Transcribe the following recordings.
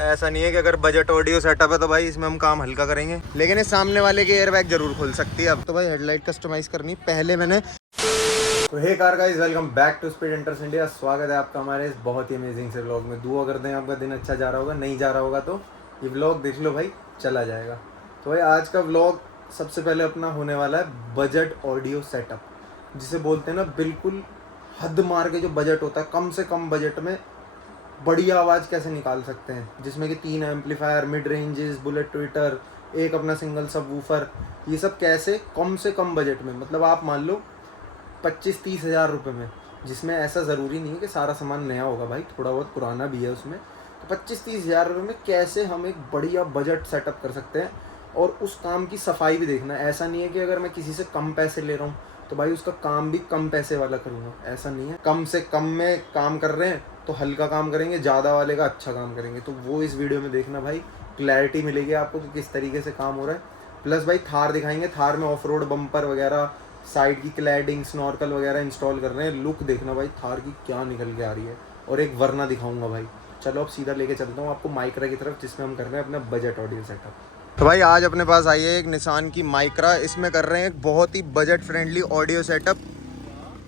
ऐसा नहीं है कि अगर बजट ऑडियो सेटअप है तो भाई इसमें हम काम हल्का करेंगे, लेकिन इस सामने वाले के एयरबैग जरूर खोल सकती है। अब तो भाई हेडलाइट कस्टमाइज करनी पहले मैंने। तो hey car guys, welcome back to speed enters India. स्वागत है आपका हमारे इस बहुत ही अमेजिंग से व्लॉग में। दुआ करते हैं आपका दिन अच्छा जा रहा होगा, नहीं जा रहा होगा तो ये व्लॉग देख लो भाई, चला जाएगा। तो भाई आज का व्लॉग सबसे पहले अपना होने वाला है बजट ऑडियो सेटअप, जिसे बोलते हैं ना बिल्कुल हद मार के जो बजट होता है, कम से कम बजट में बढ़िया आवाज़ कैसे निकाल सकते हैं, जिसमें कि 3 amplifier, mid ranges, bullet Twitter, एक अपना सिंगल सब वूफर, ये सब कैसे कम से कम बजट में, मतलब आप मान लो 25-30 हज़ार रुपये में, जिसमें ऐसा ज़रूरी नहीं है कि सारा सामान नया होगा भाई, थोड़ा बहुत पुराना भी है उसमें। तो 25-30 हज़ार रुपये में कैसे हम एक बढ़िया बजट सेटअप कर सकते हैं, और उस काम की सफाई भी देखना। ऐसा नहीं है कि अगर मैं किसी से कम पैसे ले रहा हूँ तो भाई उसका काम भी कम पैसे वाला करूँगा, ऐसा नहीं है। कम से कम में काम कर रहे हैं तो हल्का काम करेंगे, ज़्यादा वाले का अच्छा काम करेंगे। तो वो इस वीडियो में देखना भाई, क्लैरिटी मिलेगी आपको कि किस तरीके से काम हो रहा है। प्लस भाई थार दिखाएंगे, थार में ऑफ रोड बम्पर वगैरह, साइड की क्लैडिंग, स्नॉर्कल वगैरह इंस्टॉल कर रहे हैं। लुक देखना भाई थार की क्या निकल के आ रही है, और एक वरना दिखाऊंगा भाई। चलो अब सीधा लेके चलता हूँ आपको माइक्रा की तरफ, जिसमें हम कर रहे हैं अपना बजट ऑडियो सेटअप। तो भाई आज अपने पास आई है एक निसान की माइक्रा, इसमें कर रहे हैं एक बहुत ही बजट फ्रेंडली ऑडियो सेटअप।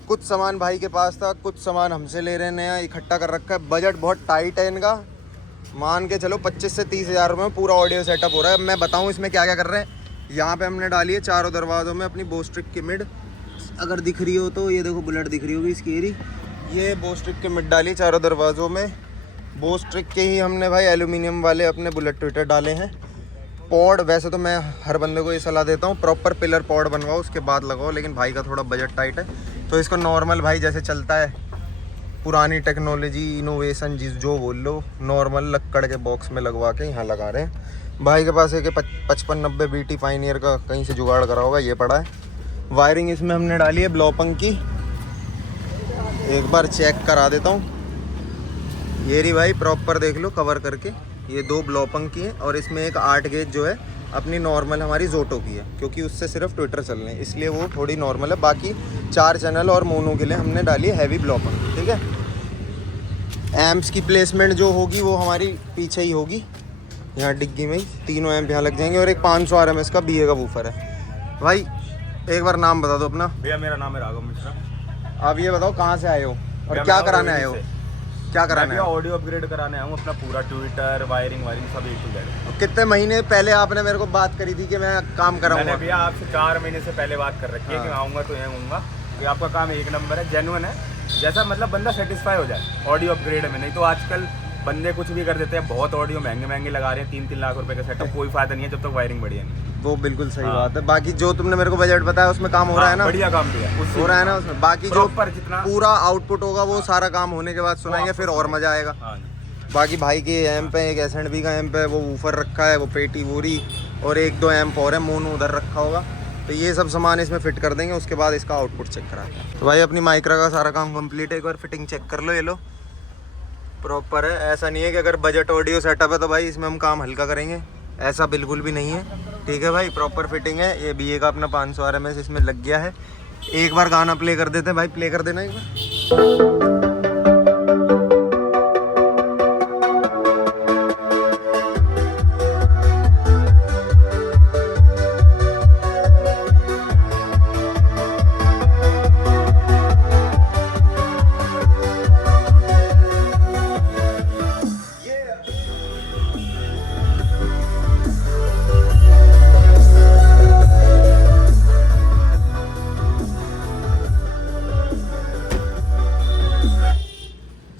कुछ सामान भाई के पास था, कुछ सामान हमसे ले रहे हैं, नया इकट्ठा कर रखा है। बजट बहुत टाइट है इनका, मान के चलो 25 से 30 हज़ार रुपये में पूरा ऑडियो सेटअप हो रहा है। अब मैं बताऊँ इसमें क्या क्या कर रहे हैं। यहाँ पे हमने डाली है चारों दरवाज़ों में अपनी बोस्ट्रिक की मिड, अगर दिख रही हो तो ये देखो बुलेट दिख रही होगी इसकी एरी। ये बोस्ट्रिक की मिड डाली चारों दरवाज़ों में। बोस्ट्रिक के ही हमने भाई एल्यूमिनियम वाले अपने बुलेट ट्विटर डाले हैं। पॉड, वैसे तो मैं हर बंदे को ये सलाह देता हूँ प्रॉपर पिलर पॉड बनवाओ उसके बाद लगाओ, लेकिन भाई का थोड़ा बजट टाइट है तो इसको नॉर्मल भाई जैसे चलता है, पुरानी टेक्नोलॉजी इनोवेशन जिस जो बोल लो, नॉर्मल लक्कड़ के बॉक्स में लगवा के यहाँ लगा रहे हैं। भाई के पास एक 5590 BT पायनियर का कहीं से जुगाड़ करा होगा, ये पड़ा है। वायरिंग इसमें हमने डाली है ब्लॉपंग की, एक बार चेक करा देता हूँ। ये रही भाई, प्रॉपर देख लो कवर करके, ये 2 ब्लॉपंग की है, और इसमें एक 8 गेज जो है अपनी नॉर्मल हमारी जोटो की है, क्योंकि उससे सिर्फ ट्विटर चल रहे हैं इसलिए वो थोड़ी नॉर्मल है। बाकी 4 चैनल और मोनो के लिए हमने डाली है हैवी ब्लॉपंग, ठीक है। एम्प्स की प्लेसमेंट जो होगी वो हमारी पीछे ही होगी, यहाँ डिग्गी में ही 3 एम्प यहाँ लग जाएंगे, और एक 500 RMS का BA का वूफर है। भाई एक बार नाम बता दो अपना। भैया मेरा नाम है राघव मिश्रा। आप ये बताओ कहाँ से आए हो और क्या कराने आए हो? क्या कराने मैं ऑडियो अपग्रेड कराने आया हूँ, अपना पूरा ट्विटर वायरिंग सब A to Z। कितने महीने पहले आपने मेरे को बात करी थी कि मैं काम कराऊंगा? मैंने भैया आपसे 4 महीने से पहले बात कर रखी है कि मैं आऊँगा तो यहाँ आऊँगा, कि आपका काम एक नंबर है, जेन्युइन है, जैसा मतलब बंदा सेटिस्फाई हो जाए ऑडियो अपग्रेड में। नहीं तो आजकल बंदे कुछ भी कर देते हैं, बहुत ऑडियो महंगे लगा रहे हैं, 3-3 लाख रुपए का सेटअप, कोई फायदा नहीं है जब तक वायरिंग बढ़िया नहीं। वो बिल्कुल सही बात है। बाकी जो तुमने मेरे को बजट बताया उसमें काम हो रहा है ना? बढ़िया काम दिया हो रहा है ना उसमें। बाकी जो जितना पूरा आउटपुट होगा वो सारा काम होने के बाद सुनाएंगे, फिर और मजा आएगा। बाकी भाई के एम्प है, एक S&B का एम्प है, वो वूफर रखा है, वो पेटी वोरी, और 1-2 एम्प और है, मोनो उधर रखा होगा। तो ये सब सामान इसमें फिट कर देंगे, उसके बाद इसका आउटपुट चेक कराते हैं। तो भाई अपनी माइक्रा का सारा काम कंप्लीट है, एक बार फिटिंग चेक कर लो, ये लो प्रॉपर है। ऐसा नहीं है कि अगर बजट ऑडियो सेटअप है तो भाई इसमें हम काम हल्का करेंगे, ऐसा बिल्कुल भी नहीं है, ठीक है भाई। प्रॉपर फिटिंग है। ये BA का अपना 500 RMS इसमें लग गया है। एक बार गाना प्ले कर देते हैं भाई, प्ले कर देना एक बार।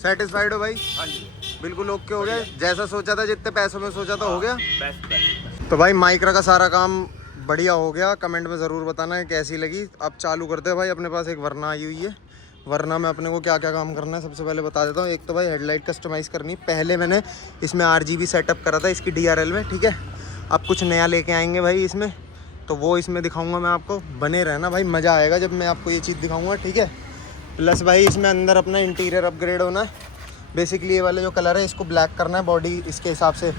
सेटिस्फाइड हो भाई? हाँ जी बिल्कुल ओके हो गया, जैसा सोचा था, जितने पैसों में सोचा था हो गया। बेस्ट। तो भाई माइक्रा का सारा काम बढ़िया हो गया। कमेंट में ज़रूर बताना है कैसी लगी। अब चालू करते हैं भाई। अपने पास एक वरना आई हुई है, वरना में अपने को क्या क्या काम करना है सबसे पहले बता देता हूँ। एक तो भाई हेडलाइट कस्टमाइज़ करनी, पहले मैंने इसमें RGB सेटअप करा था इसकी DRL में, ठीक है। अब कुछ नया लेके आएंगे भाई इसमें, तो वो इसमें दिखाऊँगा मैं आपको। बने रहना भाई, मज़ा आएगा जब मैं आपको ये चीज़ दिखाऊँगा, ठीक है। प्लस भाई इसमें अंदर अपना इंटीरियर अपग्रेड होना है। बेसिकली ये वाले जो कलर है इसको ब्लैक करना है, बॉडी इसके हिसाब से,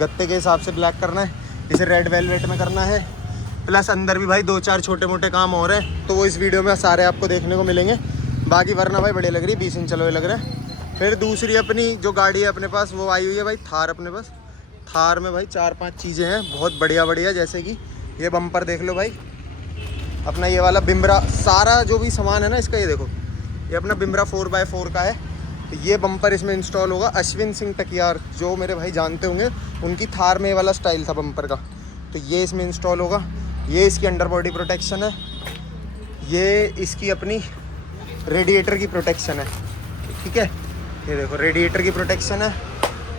गत्ते के हिसाब से ब्लैक करना है, इसे रेड वेलवेट में करना है। प्लस अंदर भी भाई 2-4 छोटे मोटे काम हो रहे हैं, तो वो इस वीडियो में सारे आपको देखने को मिलेंगे। बाकी वरना भाई बड़े लग रही है, 20 इंच चलोए लग रहे हैं, फिर दूसरी अपनी जो गाड़ी है अपने पास वो आई हुई है भाई थार अपने पास। थार में भाई 4-5 चीज़ें हैं बहुत बढ़िया बढ़िया, जैसे कि ये बम्पर देख लो भाई अपना, ये वाला बिम्बरा, सारा जो भी सामान है ना इसका, ये देखो ये अपना बिम्बरा 4x4 का है। तो ये बम्पर इसमें इंस्टॉल होगा। अश्विन सिंह टकियार जो मेरे भाई जानते होंगे, उनकी थार में ये वाला स्टाइल था बम्पर का, तो ये इसमें इंस्टॉल होगा। ये इसकी अंडर बॉडी प्रोटेक्शन है, ये इसकी अपनी रेडिएटर की प्रोटेक्शन है, ठीक है। ये देखो रेडिएटर की प्रोटेक्शन है।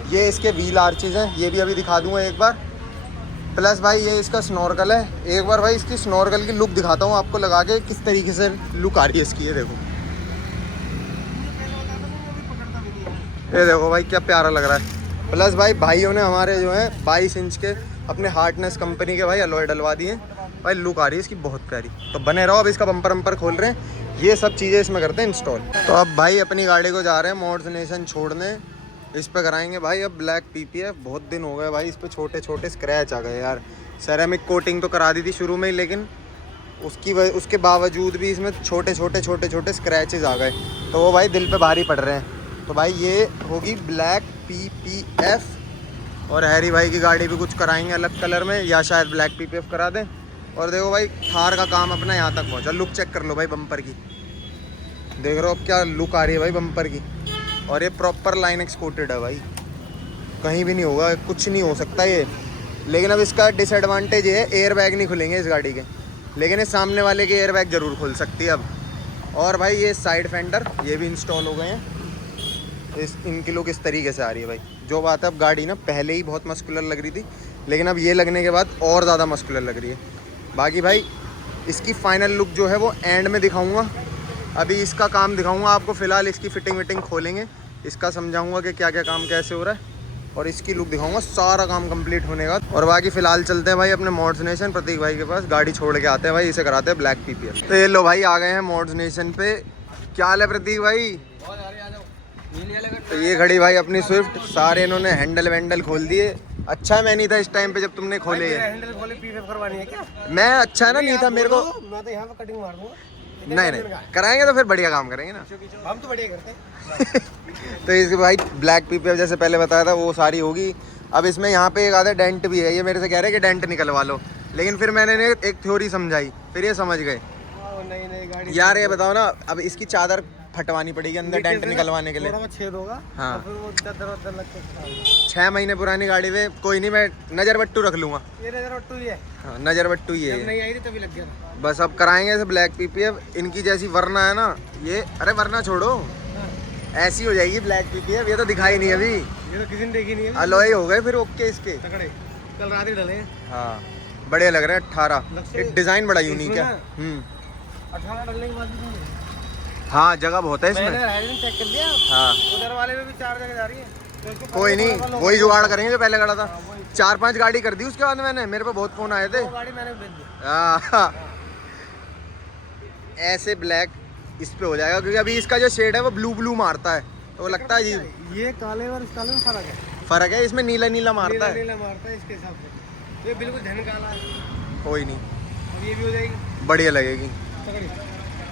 ये इसके व्हील आर्चेज हैं, ये भी अभी दिखा दूंगा एक बार। प्लस भाई ये इसका स्नॉर्कल है। एक बार भाई इसकी स्नॉर्कल की लुक दिखाता हूँ आपको लगा के किस तरीके से लुक आ रही है इसकी। ये देखो भाई क्या प्यारा लग रहा है। प्लस भाई भाइयों ने हमारे जो है 22 इंच के अपने हार्डनेस कंपनी के भाई अलॉय डलवा दिए भाई, लुक आ रही है इसकी बहुत प्यारी। तो बने रहो, अब इसका बम्पर खोल रहे हैं, ये सब चीज़ें इसमें करते हैं इंस्टॉल। तो अब भाई अपनी गाड़ी को जा रहे हैं मॉडर्नाइजेशन छोड़ने, इस पे कराएंगे भाई अब ब्लैक पीपीएफ। बहुत दिन हो गए भाई इस पे छोटे छोटे स्क्रैच आ गए यार। सेरेमिक कोटिंग तो करा दी थी शुरू में ही, लेकिन उसके बावजूद भी इसमें छोटे छोटे स्क्रैचेज आ गए, तो वो भाई दिल पे भारी पड़ रहे हैं। तो भाई ये होगी ब्लैक पीपीएफ। और हैरी भाई की गाड़ी भी कुछ कराएंगे अलग कलर में, या शायद ब्लैक पीपीएफ करा दें। और देखो भाई थार का काम अपना यहाँ तक पहुँचा। लुक चेक कर लो भाई बम्पर की, देख रहे हो अब क्या लुक आ रही है भाई बम्पर की। और ये प्रॉपर लाइन एक्सकोटेड है भाई, कहीं भी नहीं होगा, कुछ नहीं हो सकता ये। लेकिन अब इसका डिसएडवांटेज ये है, एयर बैग नहीं खुलेंगे इस गाड़ी के, लेकिन इस सामने वाले के एयर बैग ज़रूर खुल सकती है अब। और भाई ये साइड फेंडर ये भी इंस्टॉल हो गए हैं। इनकी लुक इस तरीके से आ रही है भाई। जो बात है अब गाड़ी ना पहले ही बहुत मस्कुलर लग रही थी, लेकिन अब ये लगने के बाद और ज़्यादा मस्कुलर लग रही है। बाकी भाई इसकी फाइनल लुक जो है वो एंड में दिखाऊंगा। अभी इसका काम दिखाऊंगा आपको, फ़िलहाल इसकी फिटिंग विटिंग खोलेंगे, इसका समझाऊंगा कि क्या क्या काम कैसे हो रहा है, और इसकी लुक दिखाऊंगा सारा काम कंप्लीट होने का। और बाकी फ़िलहाल चलते हैं भाई अपने मॉडर्नाइजेशन प्रतीक भाई के पास, गाड़ी छोड़ के आते हैं भाई, इसे कराते हैं ब्लैक पीपीएफ। तो ये लो भाई आ गए हैं मॉडर्नाइजेशन पे। क्या हाल है प्रतीक भाई? तो ये खड़ी भाई अपनी स्विफ्ट, सारे इन्होंने हैंडल वैंडल खोल दिए। अच्छा मैं नहीं था इस टाइम पे जब तुमने खोले हैं। हैंडल खोले पीपीएफ करवानी है क्या? मैं अच्छा ना नहीं था मेरे को। मैं तो यहाँ पे कटिंग मार दूंगा। नहीं कराएंगे तो फिर बढ़िया काम करेंगे ना, हम तो बढ़िया करते हैं। तो इसके भाई ब्लैक पीपीएफ जैसे पहले बताया था वो सारी होगी। अब इसमें यहाँ पे एक आधा डेंट भी है, ये मेरे से कह रहे हैं कि डेंट निकलवा लो, लेकिन फिर मैंने एक थ्योरी समझाई, फिर ये समझ गए। गाड़ी यार ये बताओ ना, अब इसकी चादर फटवानी पड़ेगी अंदर डेंट निकलवाने के लिए। थोड़ा छेद होगा। हाँ फिर वो चादर लग के 6 महीने पुरानी गाड़ी में कोई नहीं, मैं नज़र बट्टू रख लूँगा। ये नजर बट्टू ही है। हाँ नज़र बट्टू ही है। नहीं आई थी तभी लग गया था। बस अब कराएंगे ऐसे ब्लैक पीपीएफ। इनकी जैसी वरना है ना ये, अरे वरना छोड़ो, ऐसी हो जाएगी ब्लैक पीपीएफ। ये तो दिखाई नहीं अभी, ये तो किसी ने देखी नहीं है। अलॉय हो गए फिर ओके इसके तगड़े कल रात ही डले हैं। हाँ बढ़िया लग रहे हैं। 18 एक डिज़ाइन बड़ा यूनिक है। 18 डलने के बाद भी हाँ जगह बहुत है इसमें। मैंने चेक कर लिया। हाँ उधर वाले में भी 4 जगह जा रही है, तो इसको कोई नहीं, वही जुगाड़ करेंगे जो पहले करा था। 4-5 गाड़ी कर दी उसके बाद मैंने, मेरे पे बहुत फ़ोन आए थे। वो गाड़ी मैंने भेज दी। हाँ ऐसे ब्लैक इस पे हो जाएगा, क्योंकि अभी इसका जो शेड है वो ब्लू मारता है, तो वो लगता है जी ये काले और इस काले में फर्क है। इसमें नीला मारता है, नीला मारता है इसके हिसाब से। ये बिल्कुल धन काला है। कोई नहीं, अब ये भी हो जाएगी, बढ़िया लगेगी। तगड़ी।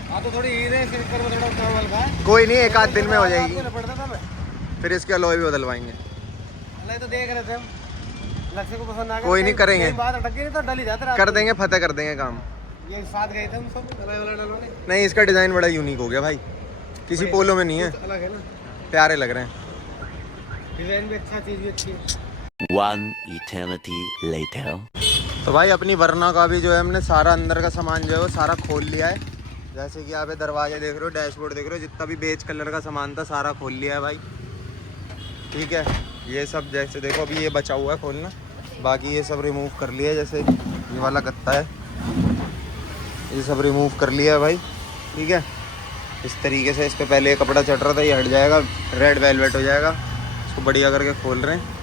हाँ तो थोड़ी ईद है, इसके चक्कर में थोड़ा काम हल्का है। कोई नहीं, एक आध दिन में हो जाएगी, पड़ता था मैं। फिर इसके अलॉय भी बदलवाएंगे। नहीं तो देख रहे थे हम, लक्ष्य को पसंद आ गया। कोई नहीं करेंगे, बात अटक गई तो डल ही जाते रात कर देंगे, फतेह कर देंगे काम। ये साथ गए थे हम सब अलग अलग डलवाने। नहीं इसका डिज़ाइन बड़ा यूनिक हो गया भाई, किसी पोलो में नहीं है, अलग है ना, प्यारे लग रहे हैं। डिजाइन भी अच्छा, चीज भी अच्छी है। One eternity later. तो भाई अपनी वरना का भी जो है हमने सारा अंदर का सामान जो है वो सारा खोल लिया है। जैसे कि यहाँ पे दरवाजे देख रहे हो, डैशबोर्ड देख रहे हो, जितना भी बेज कलर का सामान था सारा खोल लिया है भाई, ठीक है। ये सब जैसे देखो अभी ये बचा हुआ है खोलना, बाकी ये सब रिमूव कर लिया है। जैसे ये वाला गत्ता है ये सब रिमूव कर लिया है भाई, ठीक है। इस तरीके से इस पर पहले ये कपड़ा चढ़ रहा था, ये हट जाएगा, रेड वेलवेट हो जाएगा। इसको बढ़िया करके खोल रहे हैं।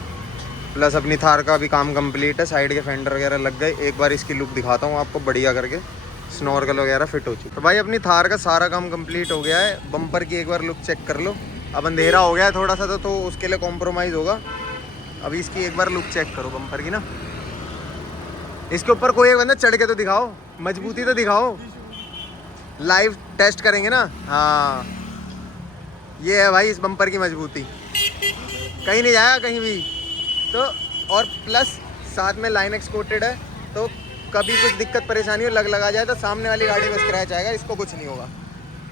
प्लस अपनी थार का भी काम कंप्लीट है, साइड के फेंडर वगैरह लग गए। एक बार इसकी लुक दिखाता हूँ आपको बढ़िया करके, स्नॉर्कल वगैरह फिट हो चुकी। तो भाई अपनी थार का सारा काम कंप्लीट हो गया है। बम्पर की एक बार लुक चेक कर लो। अब अंधेरा हो गया है थोड़ा सा, तो उसके लिए कॉम्प्रोमाइज़ होगा। अभी इसकी एक बार लुक चेक करो बम्पर की ना, इसके ऊपर कोई एक बंदा चढ़ के तो दिखाओ, मजबूती तो दिखाओ। लाइव टेस्ट करेंगे ना। हाँ ये है भाई इस बम्पर की मजबूती, कहीं नहीं जाएगा कहीं भी। तो और प्लस साथ में लाइन एक्सपोर्टेड है, तो कभी कुछ दिक्कत परेशानी हो लगा जाए तो सामने वाली गाड़ी में स्क्रैच आएगा, इसको कुछ नहीं होगा।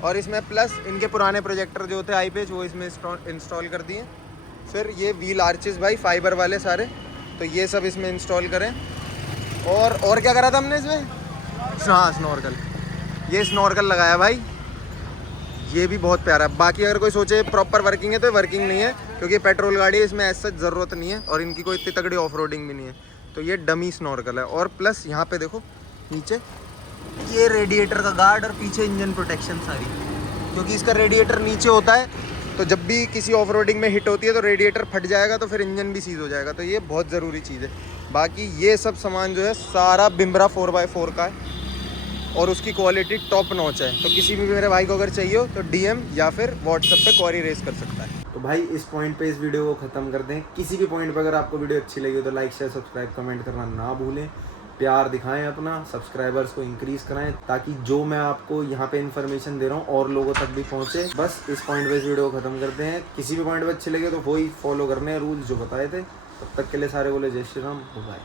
और इसमें प्लस इनके पुराने प्रोजेक्टर जो थे आई पेज वो इसमें इंस्टॉल कर दिए। फिर ये व्हील आर्चेस भाई फाइबर वाले सारे, तो ये सब इसमें इंस्टॉल करें। और क्या करा था हमने इसमें? हाँ स्नॉर्कल, ये स्नॉर्कल लगाया भाई, ये भी बहुत प्यारा है। बाकी अगर कोई सोचे प्रॉपर वर्किंग है तो वर्किंग नहीं है, क्योंकि पेट्रोल गाड़ी है, इसमें ऐसा ज़रूरत नहीं है और इनकी कोई इतनी तगड़ी ऑफ रोडिंग भी नहीं है। तो ये डमी स्नॉर्कल है। और प्लस यहाँ पे देखो नीचे ये रेडिएटर का गार्ड और पीछे इंजन प्रोटेक्शन सारी, क्योंकि इसका रेडिएटर नीचे होता है, तो जब भी किसी ऑफ रोडिंग में हिट होती है तो रेडिएटर फट जाएगा, तो फिर इंजन भी सीज हो जाएगा। तो ये बहुत ज़रूरी चीज़ है। बाकी ये सब सामान जो है सारा बिम्बरा 4x4 का है और उसकी क्वालिटी टॉप नॉच है। तो किसी भी मेरे भाई को अगर चाहिए हो तो DM या फिर व्हाट्सएप पे क्वेरी रेस कर सकता है। तो भाई इस पॉइंट पे इस वीडियो को ख़त्म कर दें। किसी भी पॉइंट पे अगर आपको वीडियो अच्छी लगी हो तो लाइक शेयर सब्सक्राइब कमेंट करना ना भूलें। प्यार दिखाएं अपना, सब्सक्राइबर्स को इंक्रीज़ कराएं, ताकि जो मैं आपको यहाँ पे इन्फॉर्मेशन दे रहा हूँ और लोगों तक भी पहुँचे। बस इस पॉइंट पे इस वीडियो को ख़त्म करते हैं। किसी भी पॉइंट पे अच्छे लगे तो वही फॉलो करने हैं रूल्स जो बताए थे। तब तक के लिए सारे बोले जय श्री राम, बाय।